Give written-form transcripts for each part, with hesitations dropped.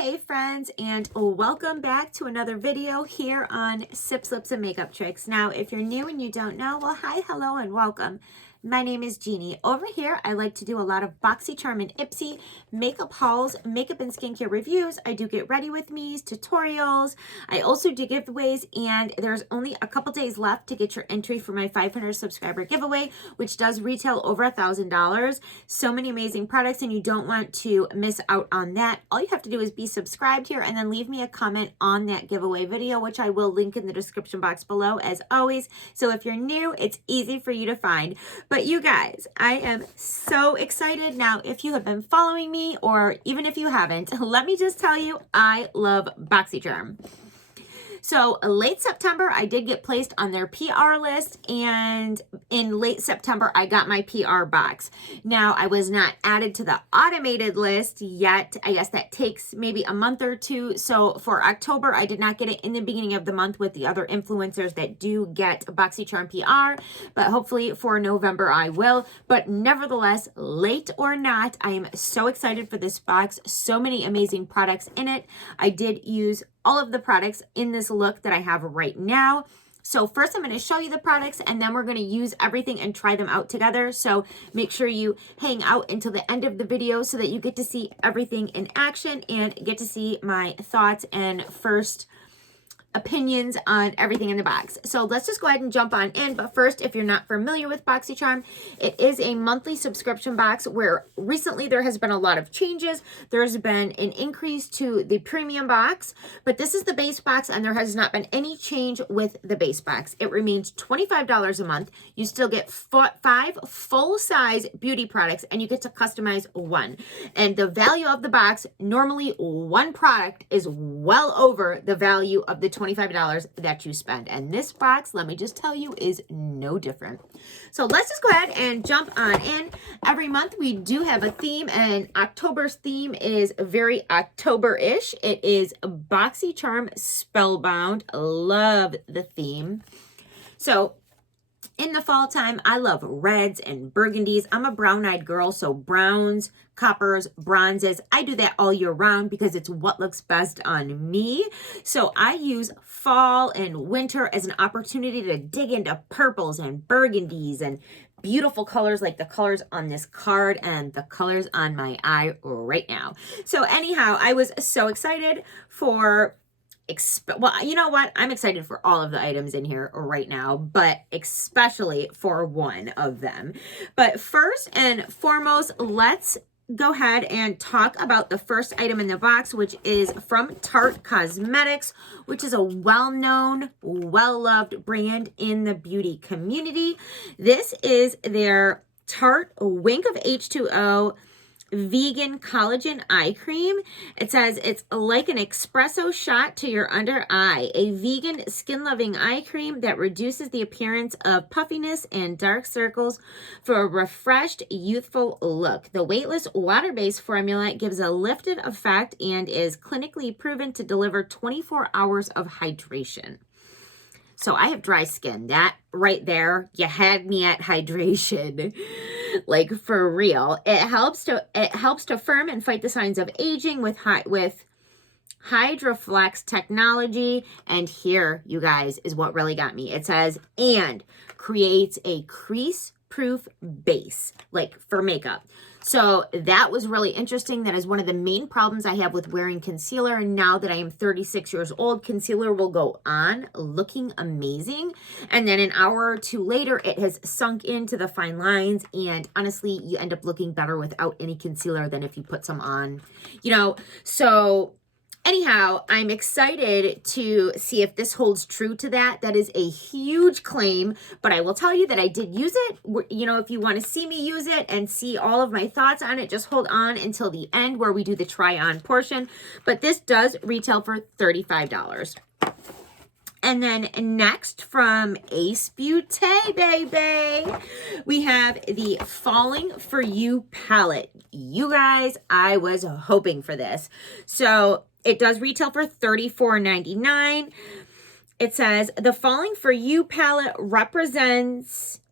Hey friends, and welcome back to another video here on Sips, Lips, and Makeup Tricks. Now, if you're new and you don't know, well, hi, hello, and welcome. My name is Jeannie. Over here, I like to do a lot of BoxyCharm and Ipsy makeup hauls, makeup and skincare reviews. I do get ready with me's, tutorials. I also do giveaways, and there's only a couple days left to get your entry for my 500 subscriber giveaway, which does retail over $1,000. So many amazing products, and you don't want to miss out on that. All you have to do is be subscribed here and then leave me a comment on that giveaway video, which I will link in the description box below as always. So if you're new, it's easy for you to find. But you guys, I am so excited. Now, if you have been following me, or even if you haven't, let me just tell you, I love BoxyCharm. So late September, I did get placed on their PR list, and in late September, I got my PR box. Now, I was not added to the automated list yet. I guess that takes maybe a month or two. So for October, I did not get it in the beginning of the month with the other influencers that do get BoxyCharm PR, but hopefully for November, I will. But nevertheless, late or not, I am so excited for this box. So many amazing products in it. I did use all of the products in this look that I have right now. So first I'm going to show you the products, and then we're going to use everything and try them out together. So make sure you hang out until the end of the video so that you get to see everything in action and get to see my thoughts and first opinions on everything in the box. So let's just go ahead and jump on in. But first, if you're not familiar with BoxyCharm, it is a monthly subscription box where recently there has been a lot of changes. There's been an increase to the premium box, but this is the base box, and there has not been any change with the base box. It remains $25 a month. You still get 5 full-size beauty products, and you get to customize one. And the value of the box, normally one product is well over the value of the $25 that you spend. And this box, let me just tell you, is no different. So let's just go ahead and jump on in. Every month we do have a theme, and October's theme is very October-ish. It is BoxyCharm Spellbound. Love the theme. So in the fall time, I love reds and burgundies. I'm a brown-eyed girl, so browns, coppers, bronzes. I do that all year round because it's what looks best on me. So I use fall and winter as an opportunity to dig into purples and burgundies and beautiful colors like the colors on this card and the colors on my eye right now. So anyhow, I was so excited for well, you know what? I'm excited for all of the items in here right now, but especially for one of them. But first and foremost, let's go ahead and talk about the first item in the box, which is from Tarte Cosmetics, which is a well-known, well-loved brand in the beauty community. This is their Tarte Wink of H2O vegan collagen eye cream. It says it's like an espresso shot to your under eye, a vegan skin loving eye cream that reduces the appearance of puffiness and dark circles for a refreshed, youthful look. The weightless water-based formula gives a lifted effect and is clinically proven to deliver 24 hours of hydration. So I have dry skin. That right there, you had me at hydration. Like for real. It helps to firm and fight the signs of aging with Hydroflex technology. And here, you guys, is what really got me. It says, and creates a crease-proof base, like for makeup. So that was really interesting. That is one of the main problems I have with wearing concealer. And now that I am 36 years old, concealer will go on looking amazing. And then an hour or two later, it has sunk into the fine lines. And honestly, you end up looking better without any concealer than if you put some on, you know. So anyhow, I'm excited to see if this holds true to that. That is a huge claim, but I will tell you that I did use it. You know, if you want to see me use it and see all of my thoughts on it, just hold on until the end where we do the try-on portion. But this does retail for $35. And then next from Ace Beaute, baby, we have the Falling For You palette. You guys, I was hoping for this. So it does retail for $34.99. It says the Falling For You palette represents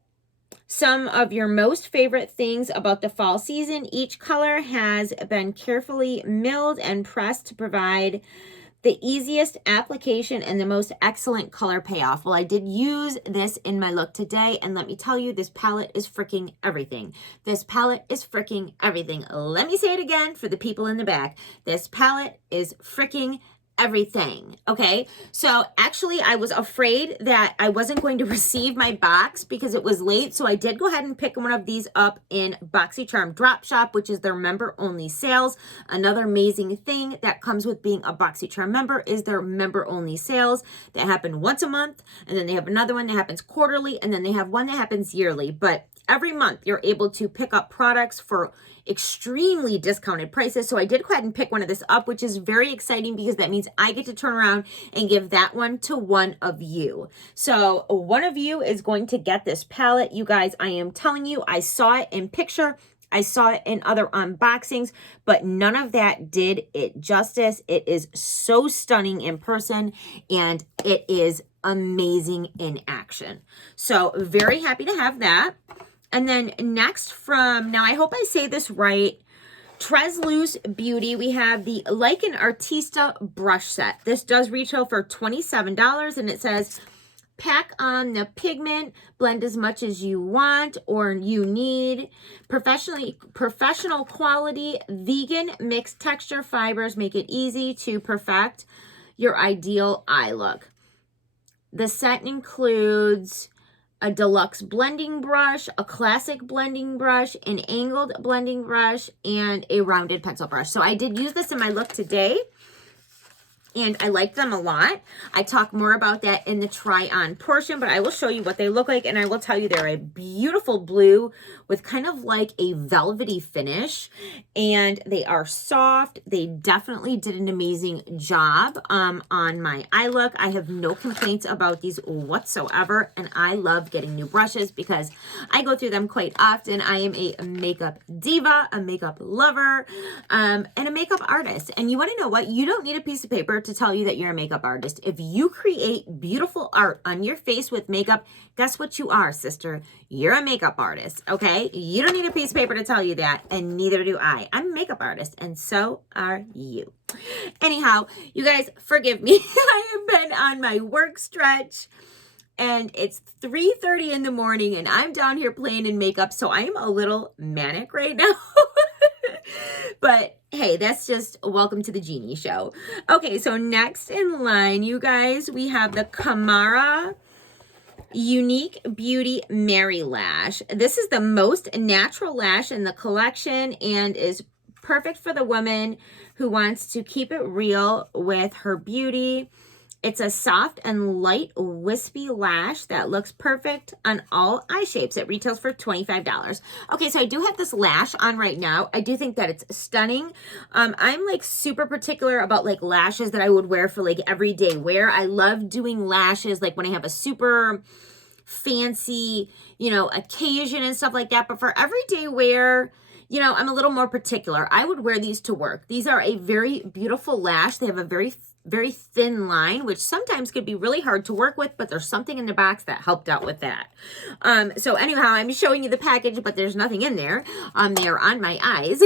some of your most favorite things about the fall season. Each color has been carefully milled and pressed to provide the easiest application and the most excellent color payoff. Well, I did use this in my look today, and let me tell you, this palette is freaking everything. This palette is freaking everything. Let me say it again for the people in the back. This palette is freaking everything. Okay, so actually I was afraid that I wasn't going to receive my box because it was late, so I did go ahead and pick one of these up in BoxyCharm Drop Shop, which is their member only sales. Another amazing thing that comes with being a BoxyCharm member is their member only sales that happen once a month, and then they have another one that happens quarterly, and then they have one that happens yearly. But every month you're able to pick up products for extremely discounted prices. So I did go ahead and pick one of this up, which is very exciting because that means I get to turn around and give that one to one of you. So one of you is going to get this palette. You guys, I am telling you, I saw it in picture. I saw it in other unboxings, but none of that did it justice. It is so stunning in person, and it is amazing in action. So very happy to have that. And then next from, now I hope I say this right, Tresluz Beauty, we have the Like an Artista brush set. This does retail for $27, and it says, pack on the pigment, blend as much as you want or you need. Professional quality, vegan mixed texture fibers make it easy to perfect your ideal eye look. The set includes a deluxe blending brush, a classic blending brush, an angled blending brush, and a rounded pencil brush. So I did use this in my look today, and I like them a lot. I talk more about that in the try on portion, but I will show you what they look like, and I will tell you they're a beautiful blue with kind of like a velvety finish, and they are soft. They definitely did an amazing job on my eye look. I have no complaints about these whatsoever, and I love getting new brushes because I go through them quite often. I am a makeup diva, a makeup lover, and a makeup artist. And you want to know what? You don't need a piece of paper to tell you that you're a makeup artist. If you create beautiful art on your face with makeup, guess what you are, sister? You're a makeup artist, okay? You don't need a piece of paper to tell you that, and neither do I. I'm a makeup artist, and so are you. Anyhow, you guys, forgive me. I have been on my work stretch, and it's 3:30 in the morning, and I'm down here playing in makeup, so I'm a little manic right now. But hey, that's just welcome to the Genie Show. Okay, so next in line, you guys, we have the Kamara Unique Beauty Mary Lash. This is the most natural lash in the collection and is perfect for the woman who wants to keep it real with her beauty. It's a soft and light wispy lash that looks perfect on all eye shapes. It retails for $25. Okay, so I do have this lash on right now. I do think that it's stunning. I'm like super particular about like lashes that I would wear for like everyday wear. I love doing lashes like when I have a super fancy, you know, occasion and stuff like that. But for everyday wear, you know, I'm a little more particular. I would wear these to work. These are a very beautiful lash. They have a very thin line, which sometimes could be really hard to work with, but there's something in the box that helped out with that. So anyhow, I'm showing you the package, but there's nothing in there. They are on my eyes.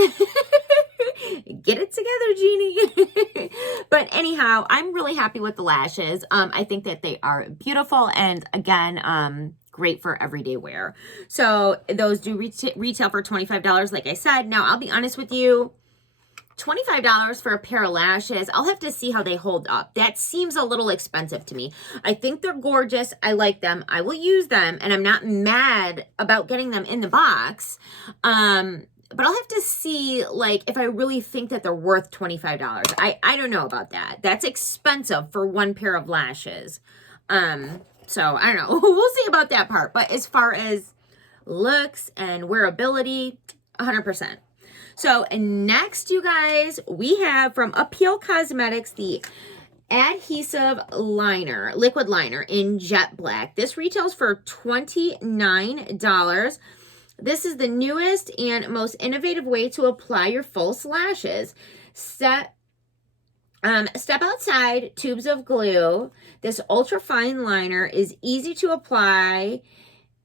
Get it together, Genie. But anyhow, I'm really happy with the lashes. I think that they are beautiful, and again, great for everyday wear. So those do retail for $25, like I said. Now, I'll be honest with you, $25 for a pair of lashes, I'll have to see how they hold up. That seems a little expensive to me. I think they're gorgeous. I like them. I will use them, and I'm not mad about getting them in the box. But I'll have to see, like, if I really think that they're worth $25. I don't know about that. That's expensive for one pair of lashes. So, I don't know. We'll see about that part. But as far as looks and wearability, 100%. So, next, you guys, we have from Appeal Cosmetics, the adhesive liner, liquid liner in jet black. This retails for $29. This is the newest and most innovative way to apply your false lashes. Step outside tubes of glue. This ultra fine liner is easy to apply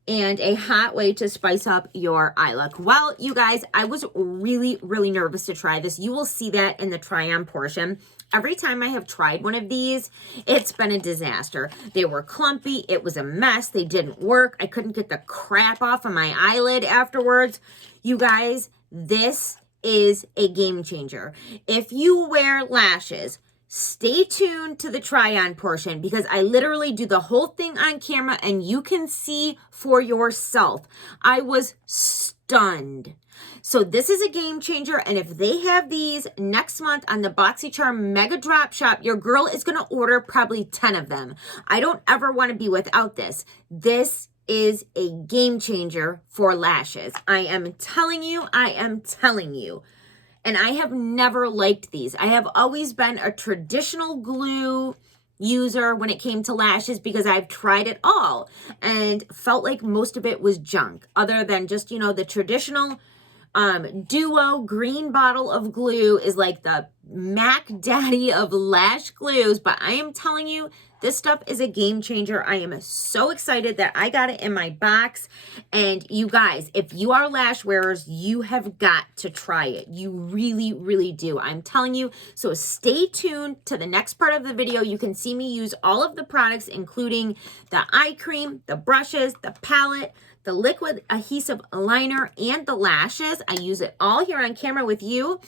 and a hot way to spice up your eye look. Well, you guys, I was really, really nervous to try this. You will see that in the try on portion. Every time I have tried one of these, it's been a disaster. They were clumpy. It was a mess. They didn't work. I couldn't get the crap off of my eyelid afterwards. You guys, this is a game changer. If you wear lashes, stay tuned to the try-on portion because I literally do the whole thing on camera and you can see for yourself. I was stunned. So this is a game changer, and if they have these next month on the BoxyCharm Mega Drop Shop, your girl is going to order probably 10 of them. I don't ever want to be without this. This is a game changer for lashes. I am telling you, I am telling you. And I have never liked these. I have always been a traditional glue user when it came to lashes because I've tried it all and felt like most of it was junk other than just, you know, the traditional Duo green bottle of glue is like the Mac Daddy of lash glues. But I am telling you, this stuff is a game changer. I am so excited that I got it in my box. And you guys, if you are lash wearers, you have got to try it. You really, really do. I'm telling you. So stay tuned to the next part of the video. You can see me use all of the products, including the eye cream, the brushes, the palette, the liquid adhesive liner, and the lashes. I use it all here on camera with you.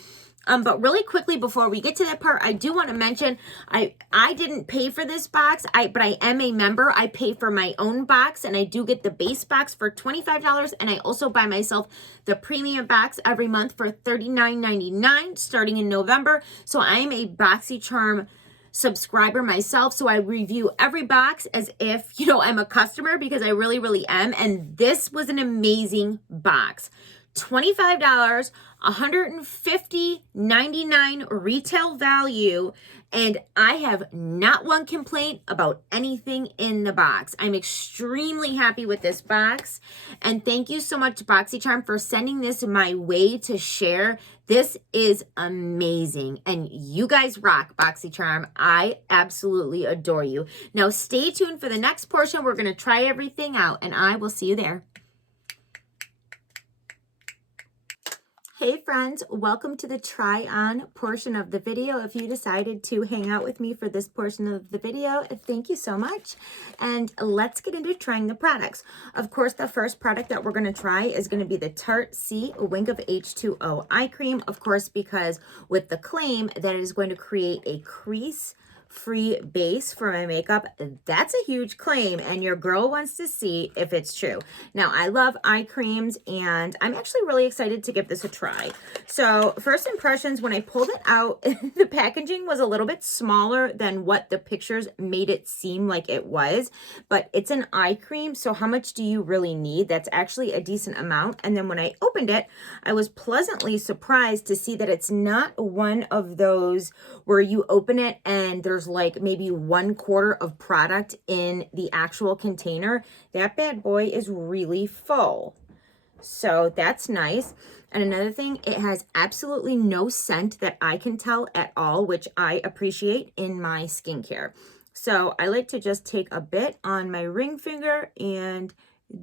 But really quickly before we get to that part, I do want to mention I didn't pay for this box, but I am a member. I pay for my own box, and I do get the base box for $25, and I also buy myself the premium box every month for $39.99 starting in November. So I am a BoxyCharm subscriber myself, so I review every box as if, you know, I'm a customer because I really, really am. And this was an amazing box. $25, $150.99 retail value, and I have not one complaint about anything in the box. I'm extremely happy with this box, and thank you so much, BoxyCharm, for sending this my way to share. This is amazing, and you guys rock, BoxyCharm. I absolutely adore you. Now, stay tuned for the next portion. We're going to try everything out, and I will see you there. Hey friends, welcome to the try on portion of the video. If you decided to hang out with me for this portion of the video, thank you so much. And let's get into trying the products. Of course, the first product that we're going to try is going to be the Tarte C Wink of H2O eye cream. Of course, because with the claim that it is going to create a crease free base for my makeup, that's a huge claim, and your girl wants to see if it's true. Now, I love eye creams, and I'm actually really excited to give this a try. So first impressions, when I pulled it out, the packaging was a little bit smaller than what the pictures made it seem like it was, but it's an eye cream, so how much do you really need? That's actually a decent amount. And then when I opened it, I was pleasantly surprised to see that it's not one of those where you open it and there's like maybe 1/4 of product in the actual container. That bad boy is really full. So that's nice. And another thing, it has absolutely no scent that I can tell at all, which I appreciate in my skincare. So I like to just take a bit on my ring finger and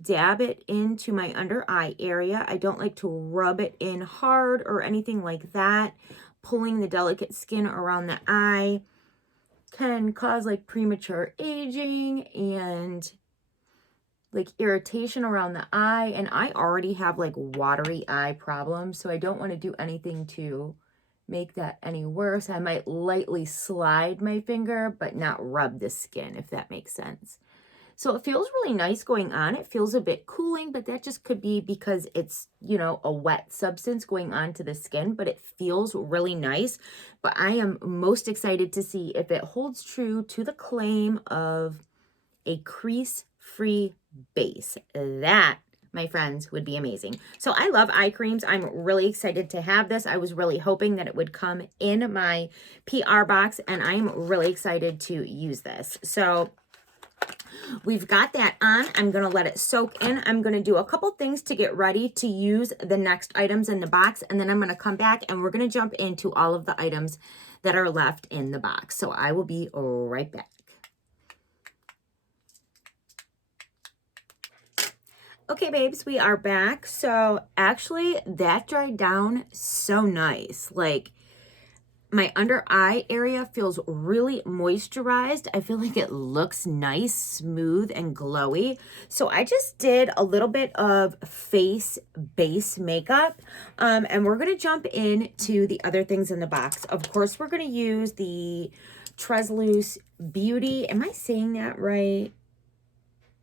dab it into my under eye area. I don't like to rub it in hard or anything like that. Pulling the delicate skin around the eye can cause like premature aging and like irritation around the eye. And I already have like watery eye problems, so I don't want to do anything to make that any worse. I might lightly slide my finger, but not rub the skin, if that makes sense. So it feels really nice going on. It feels a bit cooling, but that just could be because it's, you know, a wet substance going onto the skin, but it feels really nice. But I am most excited to see if it holds true to the claim of a crease-free base. That, my friends, would be amazing. So I love eye creams. I'm really excited to have this. I was really hoping that it would come in my PR box, and I'm really excited to use this. So we've got that on. I'm going to let it soak in. I'm going to do a couple things to get ready to use the next items in the box, and then I'm going to come back and we're going to jump into all of the items that are left in the box. So I will be right back. Okay, babes, we are back. So actually that dried down so nice. Like my under eye area feels really moisturized. I feel like it looks nice, smooth, and glowy. So I just did a little bit of face base makeup. And we're going to jump into the other things in the box. Of course, we're going to use the Transluce Beauty. Am I saying that right?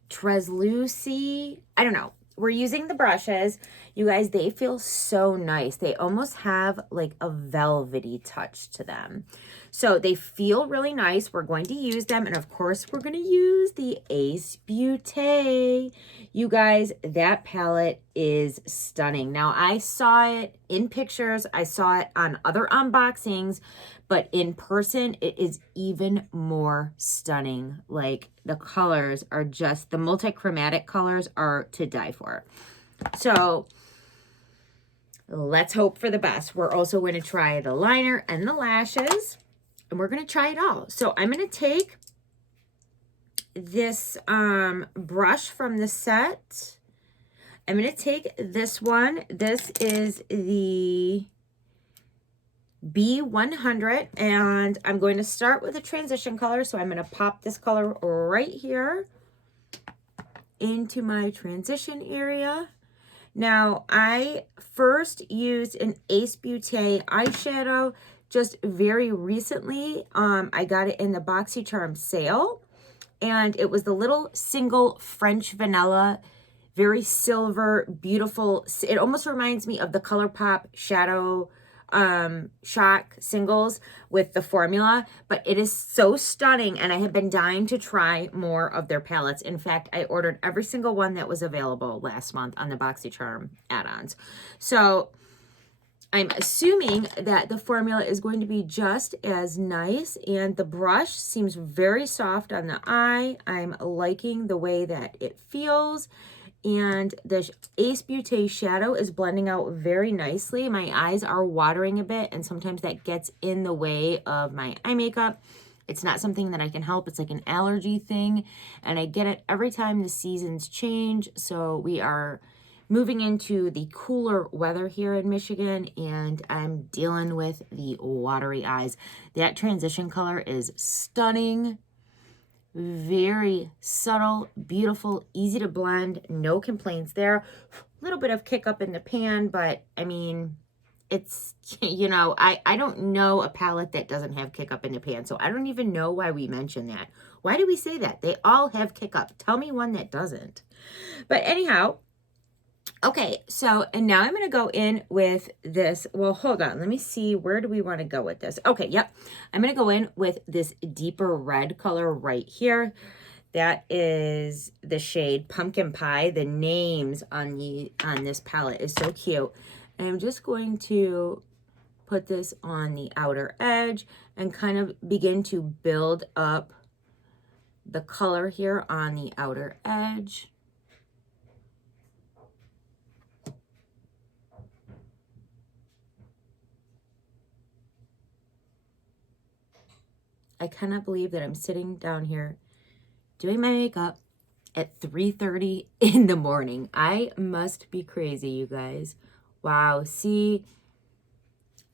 Translucy. I don't know. We're using the brushes. You guys, they feel so nice. They almost have like a velvety touch to them. So they feel really nice. We're going to use them. And of course, we're going to use the Ace Beaute. You guys, that palette is stunning. Now, I saw it in pictures. I saw it on other unboxings. But in person, it is even more stunning. Like the colors are just, the multi-chromatic colors are to die for. So let's hope for the best. We're also going to try the liner and the lashes. And we're going to try it all. So I'm going to take this brush from the set. I'm going to take this one. This is the B100, and I'm going to start with a transition color. So I'm going to pop this color right here into my transition area. Now, I first used an Ace Beaute eyeshadow just very recently. I got it in the BoxyCharm sale, and it was the little single French vanilla, very silver, beautiful. It almost reminds me of the ColourPop shadow Shock singles with the formula, but it is so stunning, and I have been dying to try more of their palettes. In fact, I ordered every single one that was available last month on the BoxyCharm add-ons. So I'm assuming that the formula is going to be just as nice, and the brush seems very soft on the eye. I'm liking the way that it feels. And the Ace Beaute shadow is blending out very nicely. My eyes are watering a bit, and sometimes that gets in the way of my eye makeup. It's not something that I can help. It's like an allergy thing, and I get it every time the seasons change. So we are moving into the cooler weather here in Michigan, and I'm dealing with the watery eyes. That transition color is stunning. Very subtle, beautiful, easy to blend, no complaints there. A little bit of kick up in the pan, but I mean, it's, you know, I don't know a palette that doesn't have kick up in the pan, so I don't even know why we mention that. Why do we say that? They all have kick up. Tell me one that doesn't. But anyhow, okay, so, and now I'm going to go in with this. Well, hold on. Let me see. Where do we want to go with this? Okay, yep. I'm going to go in with this deeper red color right here. That is the shade Pumpkin Pie. The names on this palette is so cute. And I'm just going to put this on the outer edge and kind of begin to build up the color here on the outer edge. I cannot believe that I'm sitting down here doing my makeup at 3:30 in the morning. I must be crazy, you guys. Wow, see,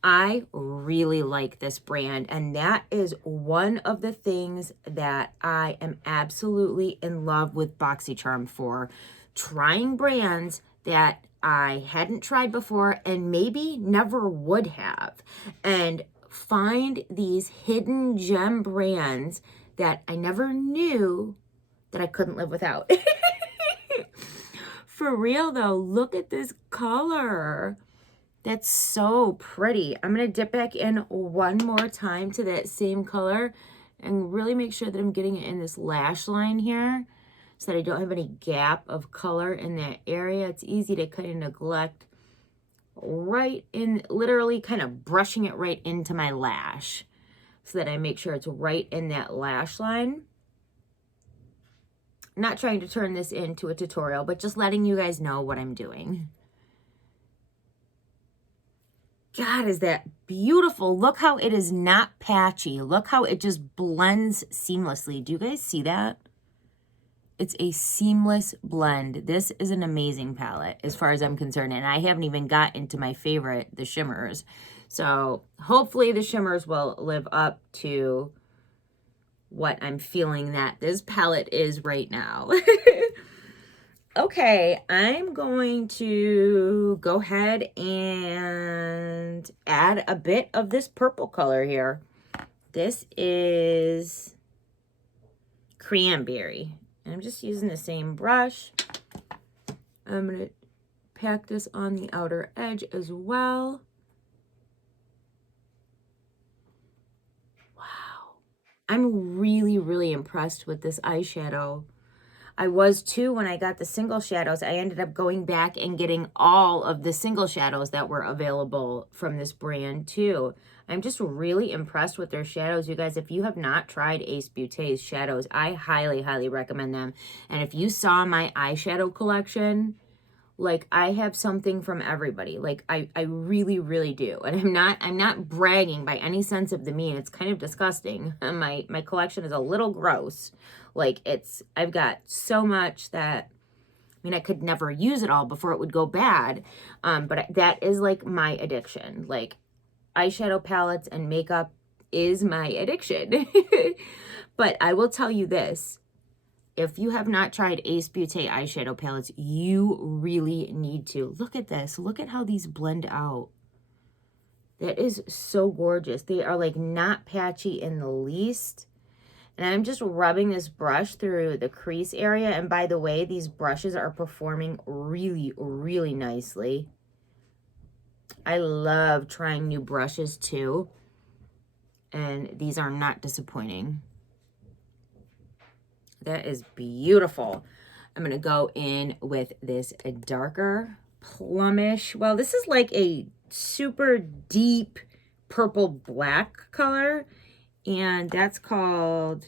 I really like this brand, and that is one of the things that I am absolutely in love with BoxyCharm for. Trying brands that I hadn't tried before and maybe never would have. And find these hidden gem brands that I never knew that I couldn't live without. For real though, look at this color. That's so pretty. I'm going to dip back in one more time to that same color and really make sure that I'm getting it in this lash line here so that I don't have any gap of color in that area. It's easy to kind of neglect right in, literally kind of brushing it right into my lash so that I make sure it's right in that lash line. Not trying to turn this into a tutorial, but just letting you guys know what I'm doing. God, is that beautiful. Look how it is not patchy. Look how it just blends seamlessly. Do you guys see that? It's a seamless blend. This is an amazing palette as far as I'm concerned. And I haven't even got into my favorite, the shimmers. So hopefully the shimmers will live up to what I'm feeling that this palette is right now. Okay, I'm going to go ahead and add a bit of this purple color here. This is Cranberry. And I'm just using the same brush. I'm going to pack this on the outer edge as well. Wow. I'm really, really impressed with this eyeshadow. I was too when I got the single shadows. I ended up going back and getting all of the single shadows that were available from this brand too. I'm just really impressed with their shadows. You guys, if you have not tried Ace Beaute's shadows, I highly, highly recommend them. And if you saw my eyeshadow collection, like I have something from everybody. Like I really, really do. And I'm not bragging by any sense of the mean. It's kind of disgusting. My collection is a little gross. Like I've got so much that, I mean, I could never use it all before it would go bad. But that is like my addiction. Like eyeshadow palettes and makeup is my addiction. But I will tell you this. If you have not tried Ace Beaute eyeshadow palettes, you really need to. Look at this. Look at how these blend out. That is so gorgeous. They are like not patchy in the least. And I'm just rubbing this brush through the crease area. And by the way, these brushes are performing really, really nicely. I love trying new brushes too. And these are not disappointing. That is beautiful. I'm going to go in with this darker plumish. Well, this is like a super deep purple black color. And that's called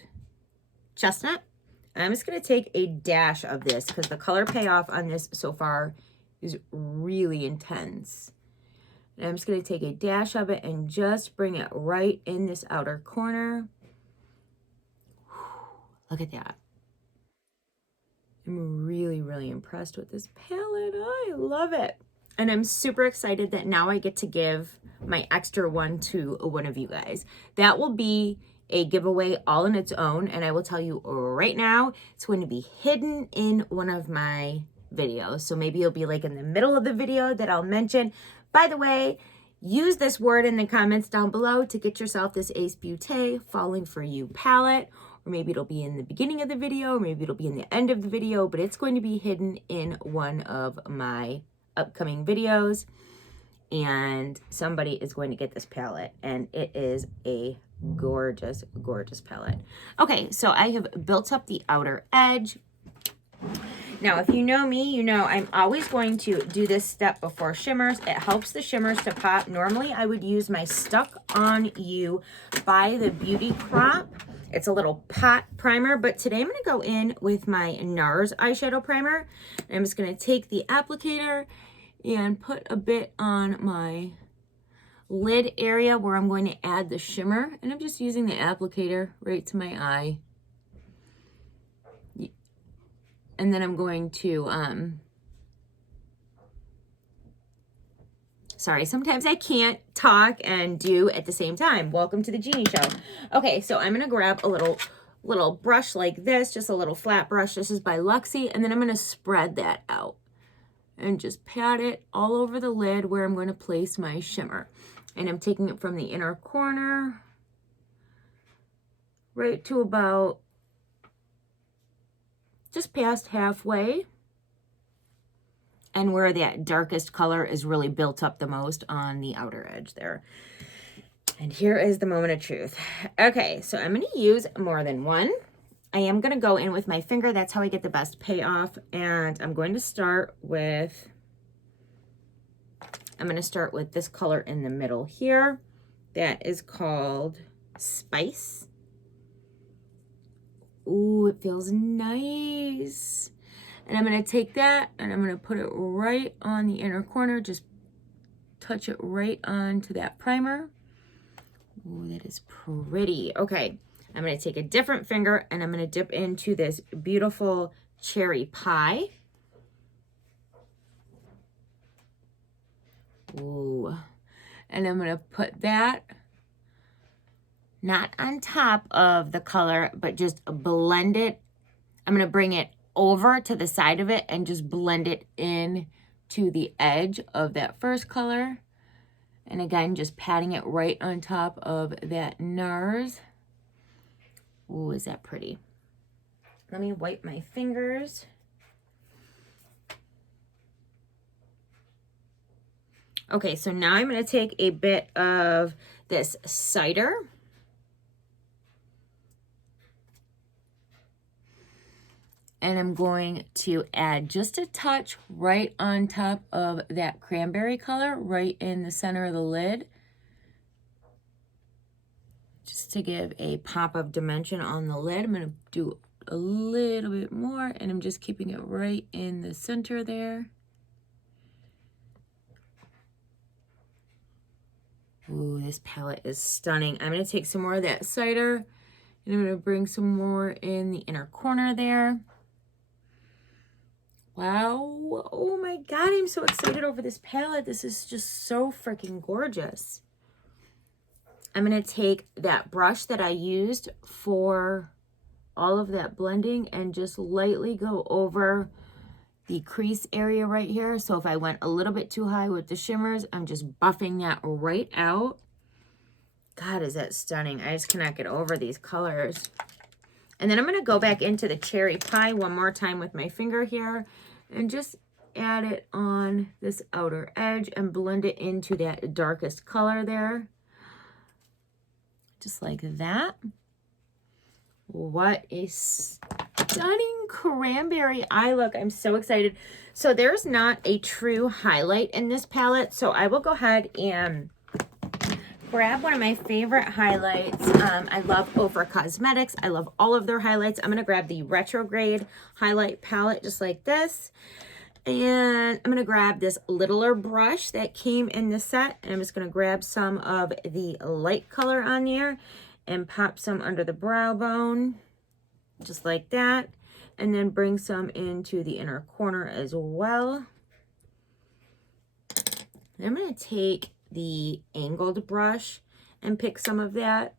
Chestnut. I'm just going to take a dash of this because the color payoff on this so far is really intense. And I'm just going to take a dash of it and just bring it right in this outer corner. Look at that. I'm really, really impressed with this palette. I love it. And I'm super excited that now I get to give my extra one to one of you guys. That will be a giveaway all on its own. And I will tell you right now, it's going to be hidden in one of my videos. So maybe it'll be like in the middle of the video that I'll mention. By the way, use this word in the comments down below to get yourself this Ace Beaute Falling For You palette. Or maybe it'll be in the beginning of the video, or maybe it'll be in the end of the video, but it's going to be hidden in one of my upcoming videos. And somebody is going to get this palette, and it is a gorgeous, gorgeous palette. Okay, so I have built up the outer edge. Now, if you know me, you know I'm always going to do this step before shimmers. It helps the shimmers to pop. Normally, I would use my Stuck On You by the Beauty Crop. It's a little pot primer, but today I'm going to go in with my NARS eyeshadow primer. And I'm just going to take the applicator and put a bit on my lid area where I'm going to add the shimmer. And I'm just using the applicator right to my eye. And then I'm going to, sorry, sometimes I can't talk and do at the same time. Welcome to the Genie Show. Okay, so I'm going to grab a little brush like this, just a little flat brush. This is by Luxie. And then I'm going to spread that out and just pat it all over the lid where I'm going to place my shimmer. And I'm taking it from the inner corner right to about just past halfway. And where that darkest color is really built up the most on the outer edge there. And here is the moment of truth. Okay, so I'm going to use more than one. I am going to go in with my finger. That's how I get the best payoff. And I'm going to start with this color in the middle here. That is called Spice. Ooh, it feels nice. And I'm going to take that and I'm going to put it right on the inner corner. Just touch it right onto that primer. Ooh, that is pretty. Okay, I'm going to take a different finger and I'm going to dip into this beautiful Cherry Pie. Ooh. And I'm going to put that not on top of the color, but just blend it. I'm going to bring it over to the side of it and just blend it in to the edge of that first color. And again, just patting it right on top of that NARS. Ooh, is that pretty? Let me wipe my fingers. Okay, so now I'm going to take a bit of this cider. And I'm going to add just a touch right on top of that cranberry color, right in the center of the lid. Just to give a pop of dimension on the lid. I'm going to do a little bit more, and I'm just keeping it right in the center there. Ooh, this palette is stunning. I'm going to take some more of that cider, and I'm going to bring some more in the inner corner there. Wow. Oh my God, I'm so excited over this palette. This is just so freaking gorgeous. I'm going to take that brush that I used for all of that blending and just lightly go over the crease area right here. So if I went a little bit too high with the shimmers, I'm just buffing that right out. God, is that stunning. I just cannot get over these colors. And then I'm going to go back into the Cherry Pie one more time with my finger here and just add it on this outer edge and blend it into that darkest color there. Just like that. What a stunning cranberry eye look. I'm so excited. So there's not a true highlight in this palette, so I will go ahead and grab one of my favorite highlights. I love Ofra Cosmetics. I love all of their highlights. I'm going to grab the Retrograde highlight palette just like this. And I'm going to grab this littler brush that came in the set. And I'm just going to grab some of the light color on there and pop some under the brow bone. Just like that. And then bring some into the inner corner as well. And I'm going to take the angled brush and pick some of that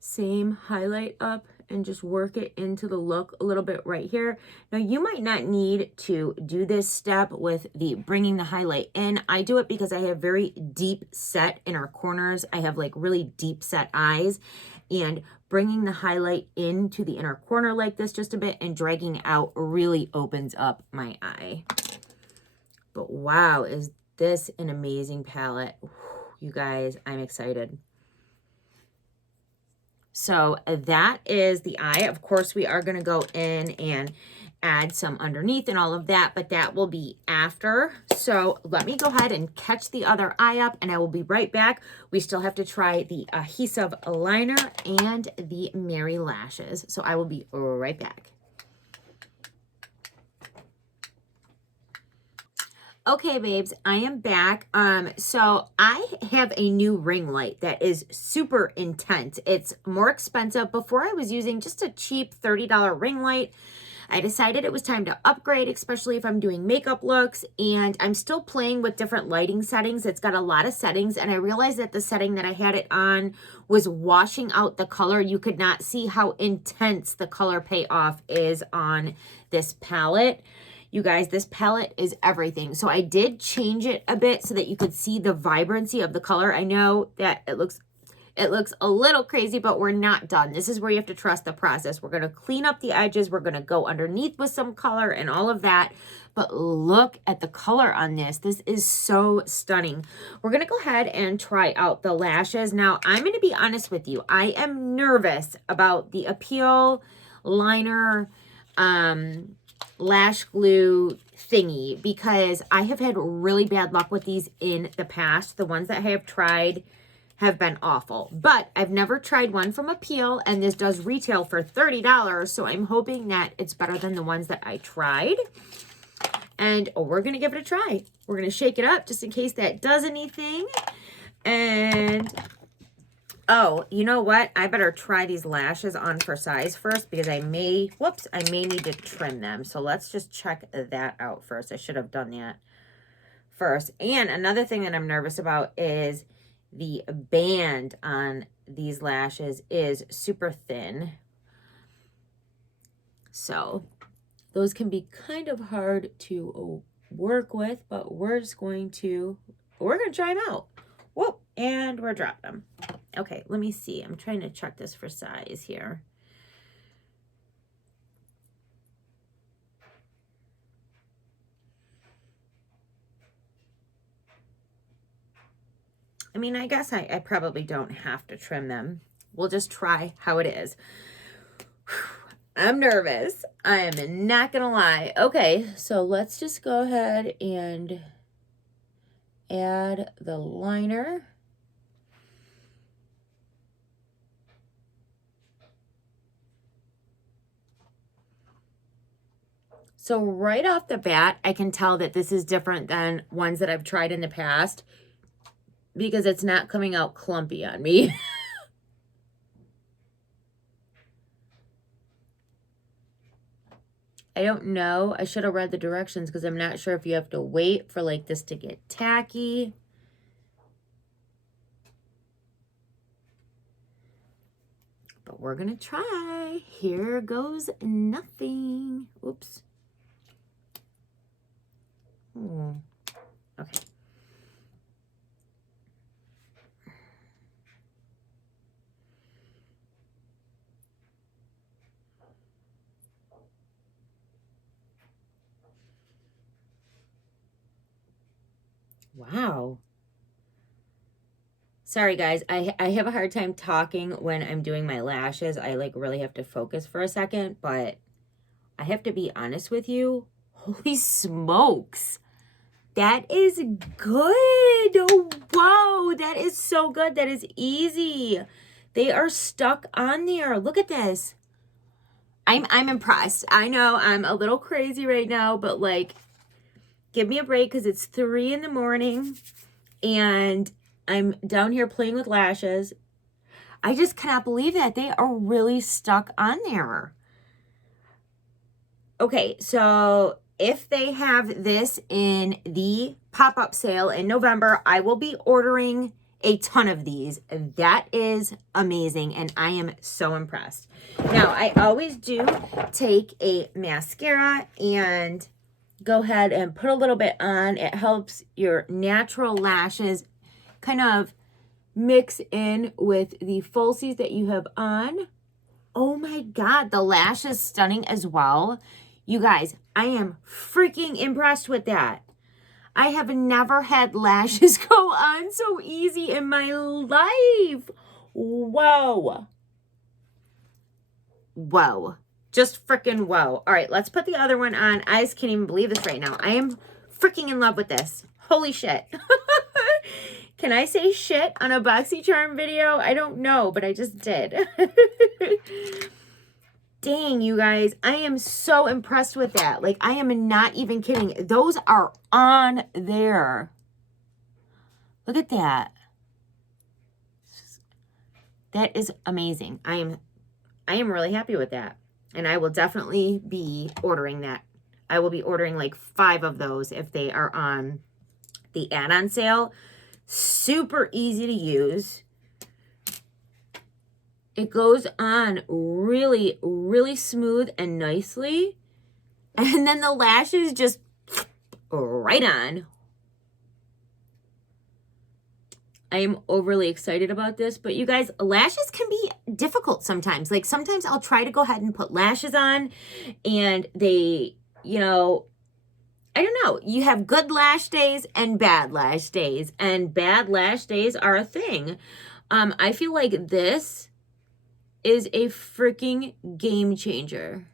same highlight up and just work it into the look a little bit right here. Now you might not need to do this step with the bringing the highlight in. I do it because I have very deep set inner corners. I have like really deep set eyes, and bringing the highlight into the inner corner like this just a bit and dragging out really opens up my eye. But wow, is this an amazing palette. You guys, I'm excited. So that is the eye. Of course, we are going to go in and add some underneath and all of that, but that will be after. So let me go ahead and catch the other eye up, and I will be right back. We still have to try the adhesive liner and the Mary lashes. So I will be right back. Okay, babes, I am back. So I have a new ring light that is super intense. It's more expensive. Before I was using just a cheap $30 ring light. I decided it was time to upgrade, especially if I'm doing makeup looks, and I'm still playing with different lighting settings. It's got a lot of settings, and I realized that the setting that I had it on was washing out the color. You could not see how intense the color payoff is on this palette. You guys, this palette is everything. So I did change it a bit so that you could see the vibrancy of the color. I know that it looks a little crazy, but we're not done. This is where you have to trust the process. We're going to clean up the edges. We're going to go underneath with some color and all of that. But look at the color on this. This is so stunning. We're going to go ahead and try out the lashes. Now, I'm going to be honest with you. I am nervous about the Appeal liner lash glue thingy because I have had really bad luck with these in the past. The ones that I have tried have been awful, but I've never tried one from Appeal, and this does retail for $30, so I'm hoping that it's better than the ones that I tried. And we're gonna give it a try. We're gonna shake it up just in case that does anything. And Oh, you know what? I better try these lashes on for size first because I may need to trim them. So let's just check that out first. I should have done that first. And another thing that I'm nervous about is the band on these lashes is super thin. So those can be kind of hard to work with, but we're going to try them out. Whoop, and we're dropping them. Okay, let me see. I'm trying to check this for size here. I mean, I guess I probably don't have to trim them. We'll just try how it is. I'm nervous. I am not gonna lie. Okay, so let's just go ahead and add the liner. So right off the bat, I can tell that this is different than ones that I've tried in the past because it's not coming out clumpy on me. I don't know. I should have read the directions because I'm not sure if you have to wait for like this to get tacky. But we're going to try. Here goes nothing. Oops. Oh, okay. Wow. Sorry guys, I have a hard time talking when I'm doing my lashes. I like really have to focus for a second, but I have to be honest with you. Holy smokes. That is good. Oh, wow, that is so good. That is easy. They are stuck on there. Look at this. I'm impressed. I know I'm a little crazy right now, but like, give me a break because it's 3 in the morning and I'm down here playing with lashes. I just cannot believe that they are really stuck on there. Okay, so if they have this in the pop-up sale in November, I will be ordering a ton of these. That is amazing, and I am so impressed. Now, I always do take a mascara and go ahead and put a little bit on. It helps your natural lashes kind of mix in with the falsies that you have on. Oh my God, the lash is stunning as well. You guys, I am freaking impressed with that. I have never had lashes go on so easy in my life. Whoa. Whoa. Just freaking whoa. All right, let's put the other one on. I just can't even believe this right now. I am freaking in love with this. Holy shit. Can I say shit on a BoxyCharm video? I don't know, but I just did. Dang, you guys. I am so impressed with that. Like, I am not even kidding. Those are on there. Look at that. That is amazing. I am really happy with that. And I will definitely be ordering that. I will be ordering like 5 of those if they are on the add-on sale. Super easy to use. It goes on really, really smooth and nicely. And then the lashes just right on. I am overly excited about this, but you guys, lashes can be difficult sometimes. Like sometimes I'll try to go ahead and put lashes on and they, you know, I don't know. You have good lash days and bad lash days, and bad lash days are a thing. I feel like this is a freaking game changer.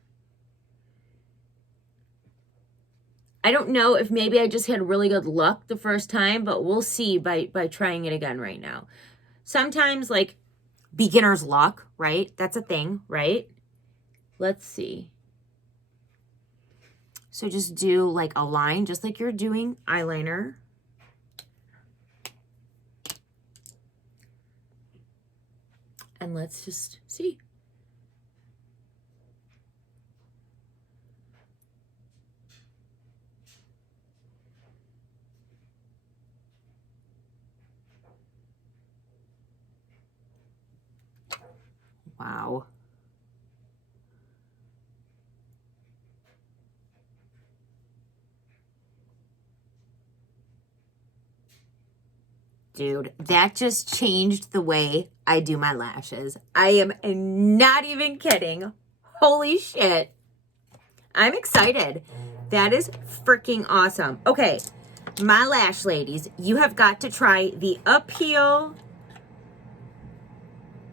I don't know if maybe I just had really good luck the first time, but we'll see by trying it again right now. Sometimes like beginner's luck, right? That's a thing, right? Let's see. So just do like a line, just like you're doing eyeliner. and let's just see. Wow. Dude, that just changed the way I do my lashes. I am not even kidding. Holy shit. I'm excited. That is freaking awesome. Okay, my lash ladies, you have got to try the Appeal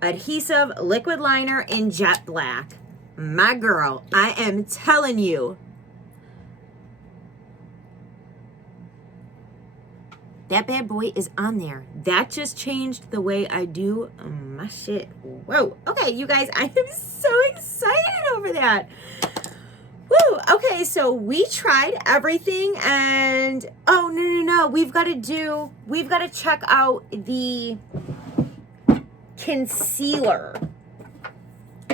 Adhesive Liquid Liner in Jet Black. My girl, I am telling you. That bad boy is on there. That just changed the way I do my shit. Whoa. Okay, you guys, I am so excited over that. Woo. Okay, so we tried everything and, oh, no. We've got to check out the concealer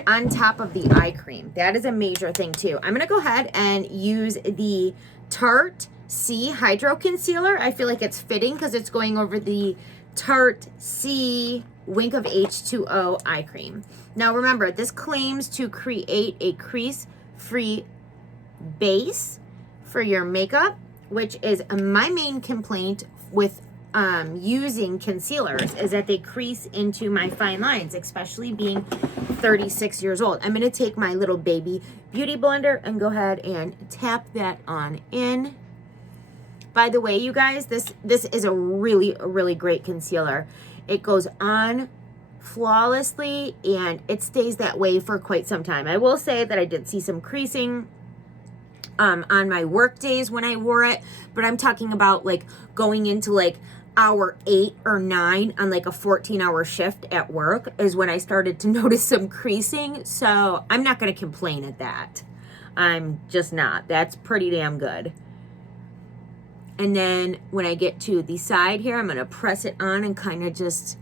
on top of the eye cream. That is a major thing too. I'm going to go ahead and use the Tarte C Hydro Concealer. I feel like it's fitting because it's going over the Tarte C Wink of H2O eye cream. Now remember, this claims to create a crease-free base for your makeup, which is my main complaint with using concealers, is that they crease into my fine lines, especially being 36 years old. I'm going to take my little baby beauty blender and go ahead and tap that on in. By the way, you guys, this is a really great concealer. It goes on flawlessly and it stays that way for quite some time. I will say that I did see some creasing on my work days when I wore it, but I'm talking about like going into like hour 8 or 9 on like a 14-hour shift at work is when I started to notice some creasing. So I'm not going to complain at that. I'm just not. That's pretty damn good. And then when I get to the side here, I'm going to press it on and kind of just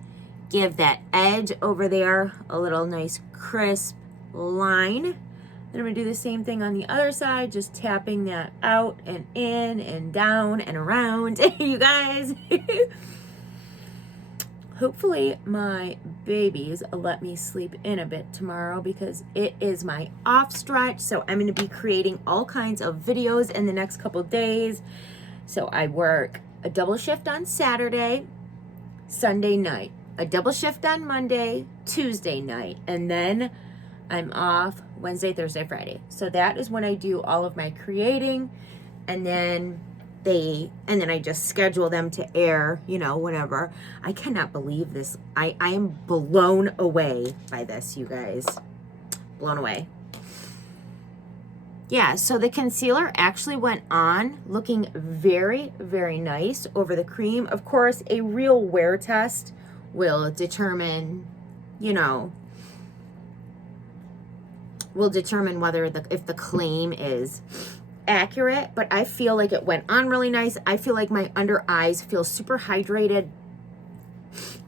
give that edge over there a little nice crisp line. Then I'm going to do the same thing on the other side, just tapping that out and in and down and around. You guys, hopefully my babies let me sleep in a bit tomorrow because it is my off stretch. So I'm going to be creating all kinds of videos in the next couple days. So I work a double shift on Saturday, Sunday night, a double shift on Monday, Tuesday night, and then I'm off Wednesday, Thursday, Friday. So that is when I do all of my creating, and then I just schedule them to air, you know, whenever. I cannot believe this. I am blown away by this, you guys. Blown away. Yeah, so the concealer actually went on looking very nice over the cream. Of course, a real wear test will determine, you know, whether if the claim is accurate, but I feel like it went on really nice. I feel like my under eyes feel super hydrated,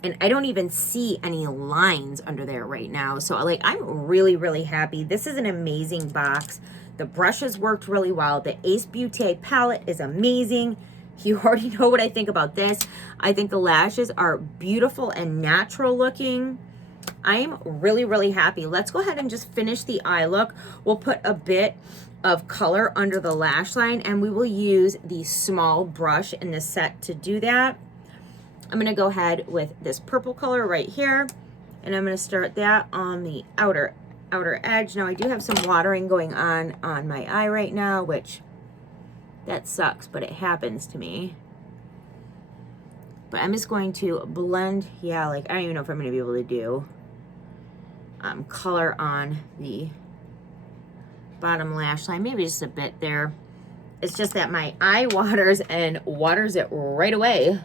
and I don't even see any lines under there right now. So like, I'm really happy. This is an amazing box. The brushes worked really well. The Ace Beaute palette is amazing. You already know what I think about this. I think the lashes are beautiful and natural looking. I'm really happy. Let's go ahead and just finish the eye look. We'll put a bit of color under the lash line, and we will use the small brush in the set to do that. I'm going to go ahead with this purple color right here, and I'm going to start that on the outer edge. Now I do have some watering going on my eye right now, which that sucks, but it happens to me. But I'm just going to blend, yeah, like I don't even know if I'm going to be able to do color on the bottom lash line, maybe just a bit there. It's just that my eye waters and waters it right away.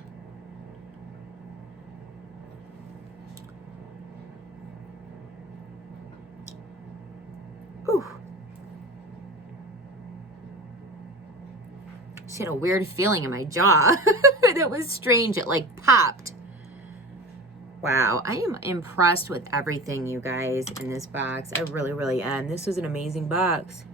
Whew. Just had a weird feeling in my jaw. That was strange. It like popped. Wow, I am impressed with everything, you guys, in this box. I really, really am. This is an amazing box.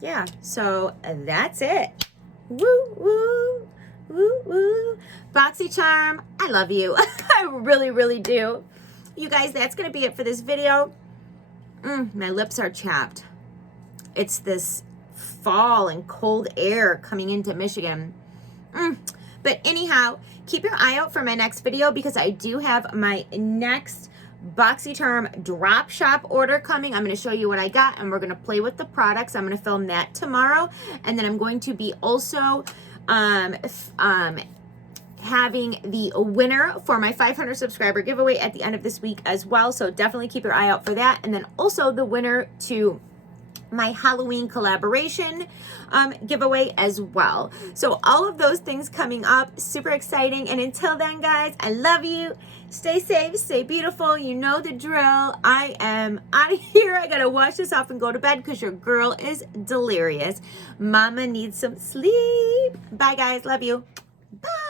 Yeah, so that's it. Woo, woo, woo, woo. BoxyCharm, I love you. I really, really do. You guys, that's going to be it for this video. My lips are chapped. It's this fall and cold air coming into Michigan. But anyhow, keep your eye out for my next video because I do have my next BoxyCharm drop shop order coming. I'm going to show you what I got and we're going to play with the products. I'm going to film that tomorrow. And then I'm going to be also having the winner for my 500 subscriber giveaway at the end of this week as well. So definitely keep your eye out for that. And then also the winner to my Halloween collaboration giveaway as well. So all of those things coming up, super exciting. And until then, guys, I love you. Stay safe, stay beautiful. You know the drill. I am out of here. I gotta wash this off and go to bed because your girl is delirious. Mama needs some sleep. Bye, guys. Love you. Bye.